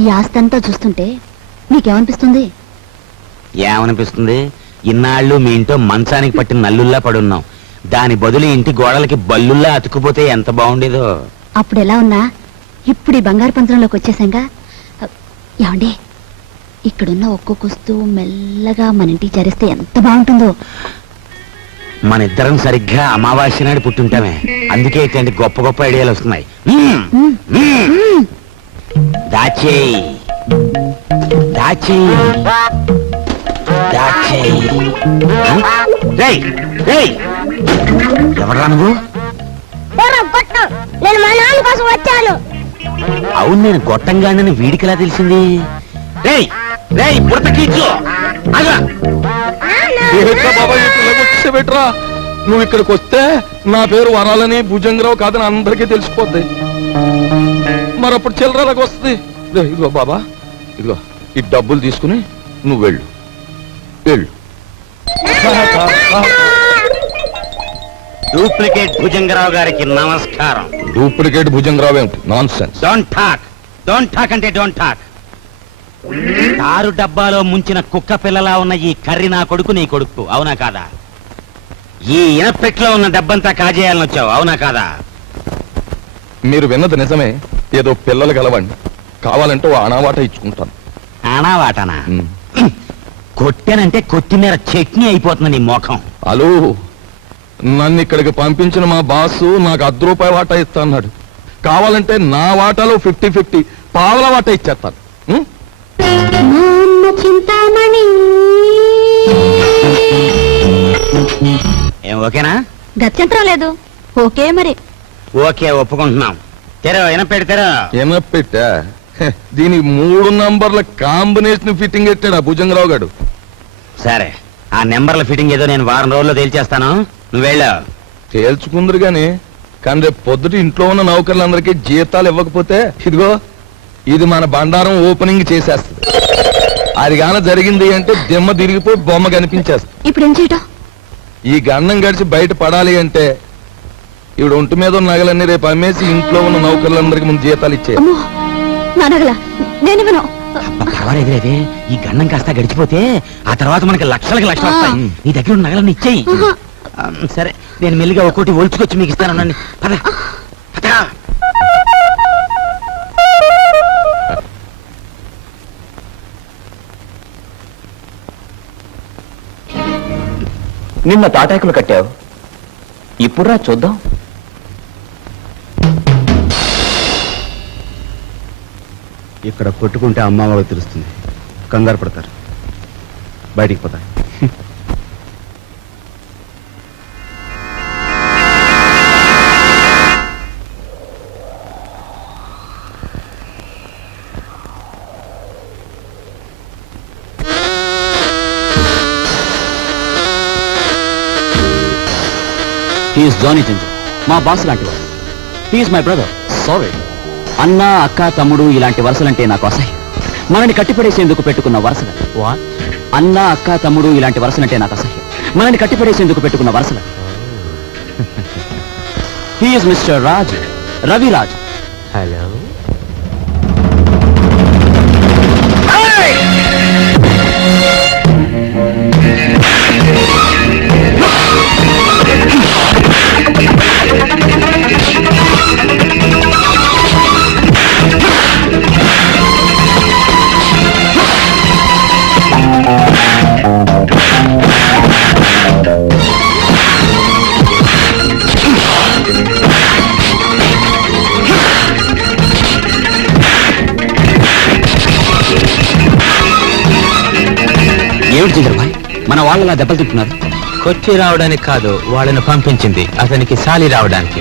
ఈ ఆస్తి అంతా చూస్తుంటే నీకేమనిపిస్తుంది? ఏమనిపిస్తుంది? ఇన్నాళ్ళు మీ ఇంట్లో మంచానికి పట్టిన నల్లుల్లా పడున్నాం. దాని బదులు ఇంటి గోడలకి బల్లుల్లా అతుక్కుపోతే ఎంత బాగుండేదో. అప్పుడు ఎలా ఉన్నా ఇప్పుడు ఈ బంగారు పంచంలోకి వచ్చేసాంగా. ఏమండి, ఇక్కడున్న ఒక్కొక్క వస్తువు మెల్లగా మన ఇంటికి చేరిస్తే ఎంత బాగుంటుందో. మన ఇద్దరం సరిగ్గా అమావాస్య నాడు పుట్టుంటామే. అందుకే ఇట్లాంటి గొప్ప గొప్ప ఐడియాలు వస్తున్నాయి. దాచేయి దాచేయి దాచేయి. ఎవరా నువ్వు? నేను మా నాన్న కోసం వచ్చాను. అవును, నేను గొట్టంగానని వీడికిలా తెలిసింది? రేయ్ రేయ్ పుడతకీచు, బెట్రా నువ్వు ఇక్కడికి వస్తే నా పేరు వరాలని భుజంగరావు కాదని అందరికీ తెలిసిపోద్ది. మరప్పుడు చిల్లరలకు వస్తుంది. ఇదిగో బాబా, ఇదిగో ఈ డబ్బులు తీసుకుని నువ్వు వెళ్ళు వెళ్ళు. డూప్లికేట్ భుజంగరావు గారికి నమస్కారం. డూప్లికేట్ భుజంగరావు ఏమిటి? Non sense. డోంట్ టాక్ అంటే డోంట్ టాక్. తారు డబ్బాలో ముంచిన కుక్క పిల్లలా ఉన్న ఈ కర్రి నా కొడుకు, నీ కొడుకు, అవునా కాదా? ఈ ఇనపెట్లో ఉన్న డబ్బంతా కాజేయాలని వచ్చావు, అవునా కాదా? మీరు విన్నది నిజమే. ఏదో పిల్లలు గలవండి, కావాలంటే ఓ అనావాట ఇచ్చుకుంటాను. అనావాటనా? కొట్టానంటే కొత్తిమీర చట్నీ అయిపోతుంది నీ మోఖం. హలో, నన్ను ఇక్కడికి పంపించిన మా బాసు నాకు ₹10 వాటా ఇస్తా అన్నాడు. కావాలంటే నా వాటాలో 50-50 పావల వాటా ఇచ్చేస్తాను. చింతామణి ఏం ఓకేనా? గత్యంతరం లేదు. ఓకే మరి. ఓకే, ఒప్పుకుంటున్నాం. తెరో ఇనపెట్టి తెరో. ఎనపెట్టా? దీనికి 3 నంబర్ల కాంబినేషన్ ఫిట్టింగ్ పెట్టాడు ఆ భుజంగరావు గారు. సరే, ఆ నెంబర్ల ఫిట్టింగ్ ఏదో నేను వారం రోజుల్లో తేల్చేస్తాను, నువ్వు వెళ్ళావు. తేల్చుకుందరు గాని, కానీ రేపు పొద్దుట ఇంట్లో ఉన్న నౌకర్లందరికీ జీతాలు ఇవ్వకపోతే ఇదిగో ఇది మన బండారం ఓపెనింగ్ చేసేస్తుంది. అది గాన జరిగింది అంటే దిమ్మ తిరిగిపోయి బొమ్మ కనిపించేస్తుంది. ఇప్పుడు ఏం చేయటం? ఈ గండం గడిచి బయట పడాలి అంటే ఇప్పుడు ఒంటి మీద ఉన్న నగలన్నీ రేపు అమ్మేసి ఇంట్లో ఉన్న నౌకర్లందరికీ ముందు జీతాలు ఇచ్చే. నా నగల నేను పర్వాలేదులేదే, ఈ గండం కాస్త గడిచిపోతే ఆ తర్వాత మనకి లక్షలకి లక్షలు వస్తాయి. నీ దగ్గర ఉన్న నగలన్నీ ఇచ్చేయి. సరే, నేను మెల్లిగా ఒక్కోటి ఒలుచుకొచ్చి మీకు ఇస్తాను. పద పద. నిన్న తాటాకులు కట్టావు, ఇప్పుడురా చూద్దాం. ఇక్కడ కొట్టుకుంటే అమ్మ వాళ్ళకి తెలుస్తుంది, కంగారు పడతారు, బయటికి పోతారు. హీఈస్ జానీ జింజర్, మా బాస్ లాంటి వాడు. He's my brother. సారీ. అన్న, అక్క, తమ్ముడు ఇలాంటి వరుసలంటే నాకు అసహ్యం. మనని కట్టిపడేసేందుకు పెట్టుకున్న వరుసలు. అన్న, అక్క, తమ్ముడు ఇలాంటి వరుసలంటే నాకు అసహ్యం. మనని కట్టిపడేసేందుకు పెట్టుకున్న వరుసలు. He's mister Raj, Raviraj. Hello. ఏమిటి జింజర్ భాయ్, మన వాళ్ళలా దెబ్బలు తింటున్నారు? కొచ్చి రావడానికి కాదు, వాళ్ళని పంపించింది అతనికి సాలి రావడానికి.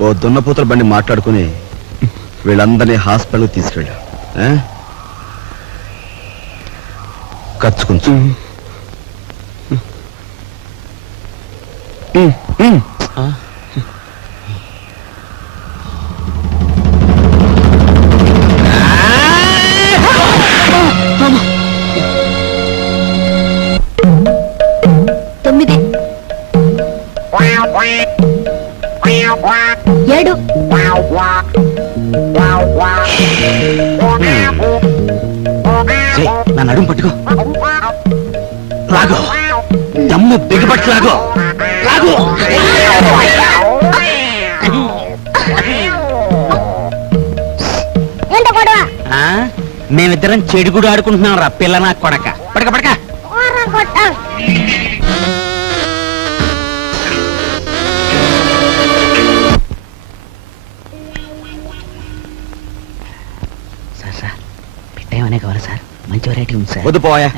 ఓ దున్నపోతుల బండి మాట్లాడుకుని వీళ్ళందరినీ హాస్పిటల్ తీసుకెళ్ళా ఖర్చు కొంచెం తొమ్మిది 7 నా నడుము పట్టుకో లాగో దమ్ము బిగపట్టి లాగో లాగో మేమిద్దరం చెడుగుడు ఆడుకుంటున్నాం రా పిల్ల నా కొడక పడక పడక సార్ సార్ పెట్టేమనే కావాలి సార్ మంచి వెరైటీ ఉంది సార్ వద్దు పోయా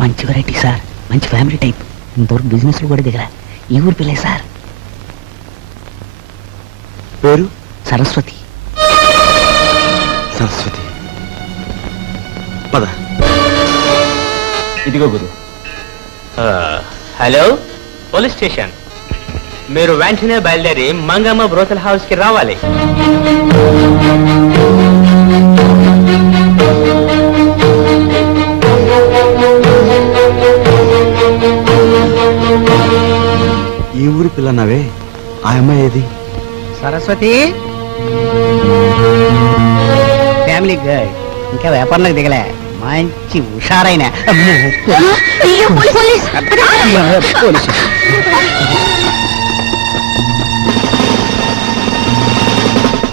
మంచి వెరైటీ సార్ మంచి ఫ్యామిలీ టైప్ ఇంతవరకు బిజినెస్ లో కూడా దిగరా ఈ ఊరు పిల్లే సార్ పేరు సరస్వతి సరస్వతి పద ఇదిగో గురు. హలో పోలీస్ స్టేషన్ మీరు వెంటనే బయలుదేరి మంగమ్మ బ్రోతల్ హౌస్ కి రావాలి. ఈ ఊరి పిల్లన్నావే ఆ అమ్మాయి ఏది సరస్వతి ఫ్యామిలీ గర్ల్ ఇంకా వ్యాపారంలోకి దిగలే మంచి హుషారైన పోలీసు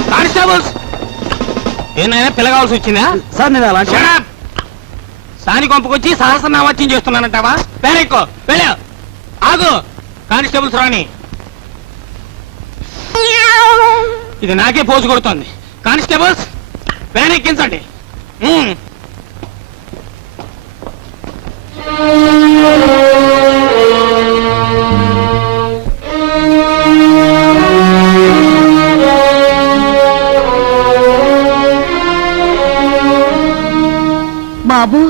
కానిస్టేబుల్స్ ఏమైనా పిల్లగాల్సి వచ్చిందా సార్ నేను అలా సాని కొంపకొచ్చి సహస్రనామాచ్యం చేస్తున్నానంటావా పేరెక్కో వెళ్ళా ఆగు కానిస్టేబుల్స్ రాని ఇది నాకే పోజు కొడుతోంది కానిస్టేబుల్స్ వ్యాన్ ఎక్కించండి బాబు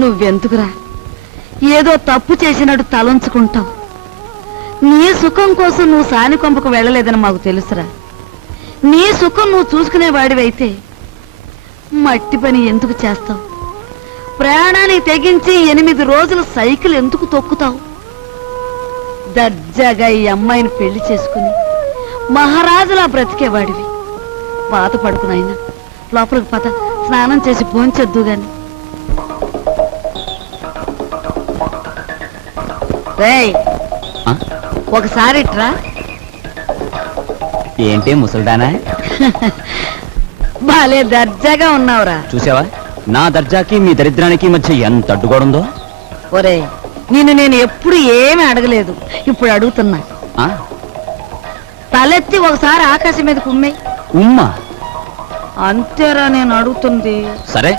నువ్వెందుకురా ఏదో తప్పు చేసినట్టు తలంచుకుంటావు. నీ సుఖం కోసం నువ్వు సాని కొంపకు వెళ్ళలేదని మాకు తెలుసురా. నీ సుఖం నువ్వు చూసుకునేవాడివైతే మట్టి పని ఎందుకు చేస్తావు? ప్రాణాన్ని తెగించి 8 రోజులు సైకిల్ ఎందుకు తొక్కుతావు? దర్జాగా ఈ అమ్మాయిని పెళ్లి చేసుకుని మహారాజులా బ్రతికేవాడివి. బాధపడుకునైనా లోపలికి పద, స్నానం చేసి భోంచొద్దు గాని. రేయ్, ఒకసారి ఇట్రా. ఏంటి ముసల్దానా? బాలే దర్జాగా ఉన్నావురా. చూసావా నా దర్జాకి మీ దరిద్రానికి మధ్య ఎంత అడ్డుగోడుందో. ఒరే, నేను ఎప్పుడు ఏమీ అడగలేదు, ఇప్పుడు అడుగుతున్నా. ఆ? తలెత్తి ఒకసారి ఆకాశం మీద కుమ్మే. ఉమ్మా అంతేరా నేను అడుగుతుంది. సరే.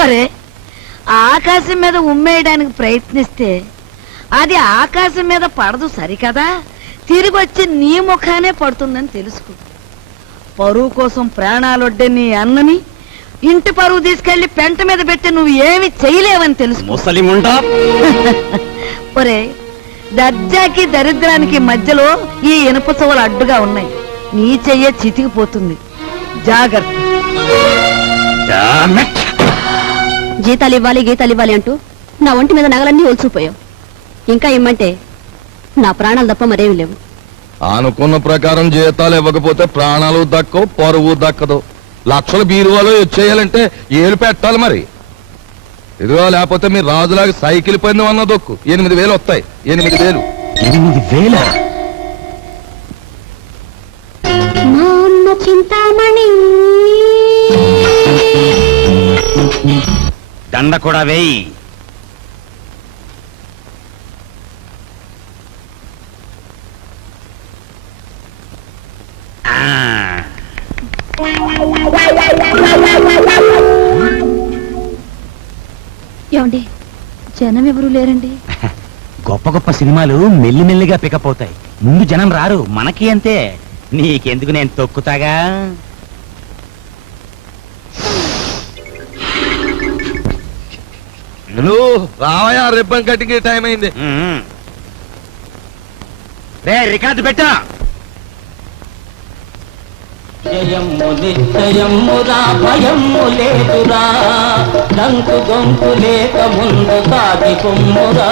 ఒరే, ఆకాశం మీద ఉమ్మేయడానికి ప్రయత్నిస్తే అది ఆకాశం మీద పడదు సరికదా, తిరిగి వచ్చి నీ ముఖానే పడుతుందని తెలుసుకో. పరువు కోసం ప్రాణాలొడ్డే నీ అన్నని ఇంటి పరువు తీసుకెళ్లి పెంట మీద పెట్టి నువ్వు ఏమి చేయలేవని తెలుసు. ముసలిముండా. ఒరే, దర్జాకి దరిద్రానికి మధ్యలో ఈ ఇనుప చెవులు అడ్డుగా ఉన్నాయి. నీ చెయ్య చితికిపోతుంది, జాగ్రత్త. జీతాలు ఇవ్వాలి గీతాలు ఇవ్వాలి అంటూ నా ఒంటి మీద నగలన్నీ ఒలుచుకుపోయావు. ఇంకా ఇమ్మంటే నా ప్రాణాలు తప్ప మరేమి లేవు. అనుకున్న ప్రకారం జీతాలు ఇవ్వకపోతే ప్రాణాలు దక్కవు, పరువు దక్కదు. లక్షలు బీరువాలో వచ్చేయాలంటే ఏలు పెట్టాలి మరి. ఇదిగో లేకపోతే మీరు రాజులాగా సైకిల్ పందెం అన్న దొక్కు 8,000 వస్తాయి. 8,000. 8,000? మా అమ్మ చింతామణి దండ కూడా వేయి. ఏమండి జనం ఎవరు లేరండి. గొప్ప గొప్ప సినిమాలు మెల్లిమెల్లిగా పికప్ అవుతాయి. ముందు జనం రారు, మనకి అంతే. నీకెందుకు, నేను తొక్కుతాగా. రావయా, రిబ్బన్ కటింగ్ టైం అయింది. రే రికార్డు పెట్టా. జయము నిశ్చయమురా భయము లేదురా దంకు గొంతు లేక ముందు సాగి కొమ్మురా.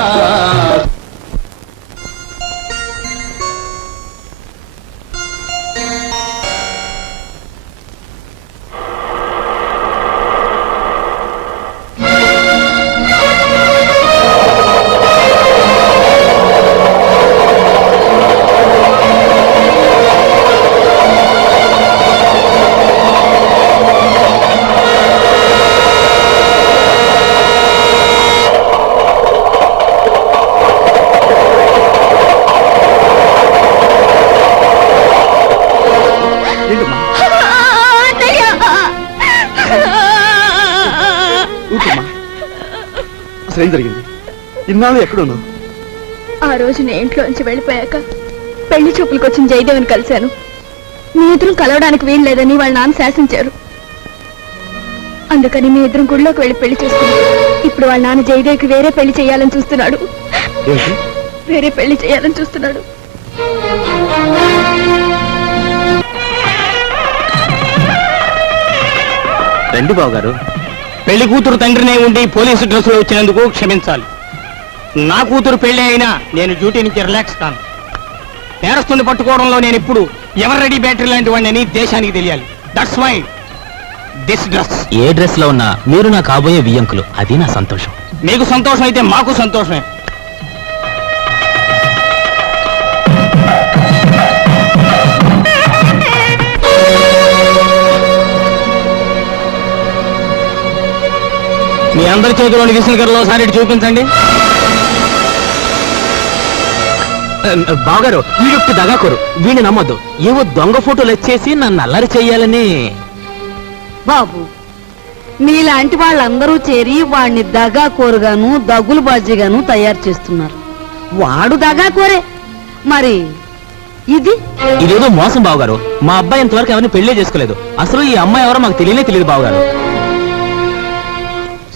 అసలు ఏం జరిగింది? ఇన్నాళ్ళు ఎక్కడున్నావు? ఆ రోజు నేను ఇంట్లోంచి వెళ్ళిపోయాక పెళ్లి చూపులకు వచ్చిన జయదేవిని కలిశాను. మీ ఇద్దరం కలవడానికి వీలు లేదని వాళ్ళ నాన్న శాసించారు. అందుకని మీ ఇద్దరం గుడిలోకి వెళ్ళి పెళ్లి చేసుకున్నాం. ఇప్పుడు వాళ్ళ నాన్న జయదేవికి వేరే పెళ్లి చేయాలని చూస్తున్నాడు. వేరే పెళ్లి చేయాలని చూస్తున్నాడు. రండి బావగారు. పెళ్లి కూతురు తండ్రినే ఉండి పోలీసు డ్రెస్సులో వచ్చినందుకు క్షమించాలి. నా కూతురు పెళ్లి అయినా నేను డ్యూటీ నుంచి రిలాక్స్ కాను. నేరస్తుని పట్టుకోవడంలో నేను ఇప్పుడు ఎవరు రెడీ బ్యాటరీ లాంటి వాడిని దేశానికి తెలియాలి. That's why this dress. ఏ డ్రెస్ లో ఉన్నా మీరు నా కాబోయే వియ్యంకులు, అది నా సంతోషం. మీకు సంతోషం అయితే మాకు సంతోషమే. మీ అందరి చేతిలోని విసులుకరలో సారి చూపించండి. బావగారు, వీడొక్క దగాకోరు, వీడిని నమ్మొద్దు. ఏవో దొంగ ఫోటోలు వచ్చేసి నన్ను అల్లరి చెయ్యాలని. బాబు, మీలాంటి వాళ్ళందరూ చేరి వాణ్ణి దగాకోరుగాను దగులు బాజీగాను తయారు చేస్తున్నారు. వాడు దగాకోరే, మరి ఇది ఇదేదో మోసం బావగారు. మా అబ్బాయి ఇంతవరకు ఎవరిని పెళ్లి చేసుకోలేదు. అసలు ఈ అమ్మాయి ఎవరో మాకు తెలియనే తెలియదు బావగారు.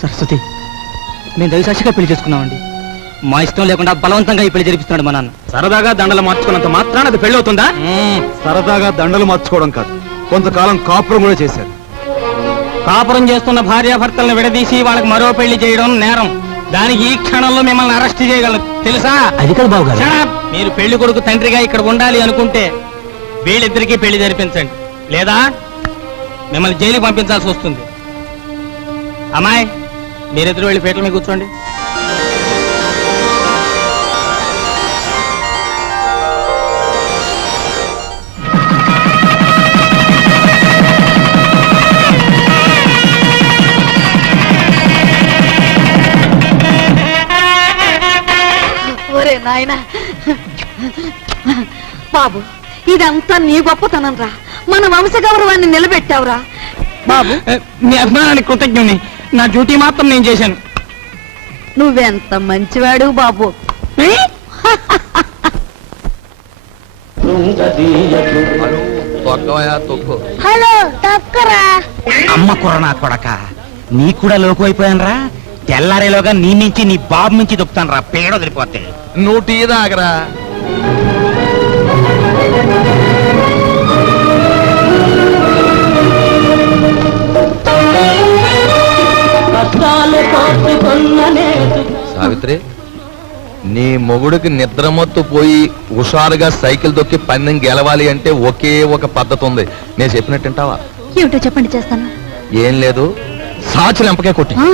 సరస్వతి, మేము దైవసాక్షిగా పెళ్లి చేసుకున్నామండి. మా ఇష్టం లేకుండా బలవంతంగా ఈ పెళ్లి జరిపిస్తున్నాడు మా నాన్న. సరదాగా దండలు మార్చుకున్నంత మాత్రాన అది పెళ్లి అవుతుందా? సరదాగా దండలు మార్చుకోవడం కాదు, కొంతకాలం కాపురం కూడా చేశారు. కాపురం చేస్తున్న భార్యాభర్తలను విడదీసి వాళ్ళకి మరో పెళ్లి చేయడం నేరం. దానికి ఈ క్షణంలో మిమ్మల్ని అరెస్ట్ చేయగలను తెలుసా? అది కాదు బావగారు. Shut up! మీరు పెళ్లి కొడుకు తండ్రిగా ఇక్కడ ఉండాలి అనుకుంటే వీళ్ళిద్దరికీ పెళ్లి జరిపించండి, లేదా మిమ్మల్ని జైలుకి పంపించాల్సి వస్తుంది. అమ్మాయి, మీరిద్దరు వెళ్ళి పీటల మీద కూర్చోండి. ఒరే నాయనా, బాబు ఇదంతా నీ గొప్పతనం రా. మన వంశ గౌరవాన్ని నిలబెట్టావురా బాబు. మీ అభిమానానికి కృతజ్ఞుని. నా డ్యూటీ మాత్రం నేను చేశాను. నువ్వెంత మంచివాడు బాబు. హలో తక్కరా. అమ్మ కుర్ర నా కొడక, నీ కూడా లోకు అయిపోయాను రా. తెల్లారేలోగా నీ నుంచి నీ బాబు నుంచి దొక్కుతాను రా, పేడ వదిలిపోతే. నువ్వు టీ దాగరా. కష్టాలు కోర్చుకున్ననే సావిత్రి, నీ మొగుడికి నిద్రమత్తు పోయి హుషారుగా సైకిల్ దొక్కి పందెం గెలవాలి అంటే ఒకే ఒక పద్ధతి ఉంది. నేను చెప్పినట్టు వింటావా? ఏమిటో చెప్పండి, చేస్తాను. ఏం లేదు, సాచులు ఎంపకే కొట్టి. ఆ.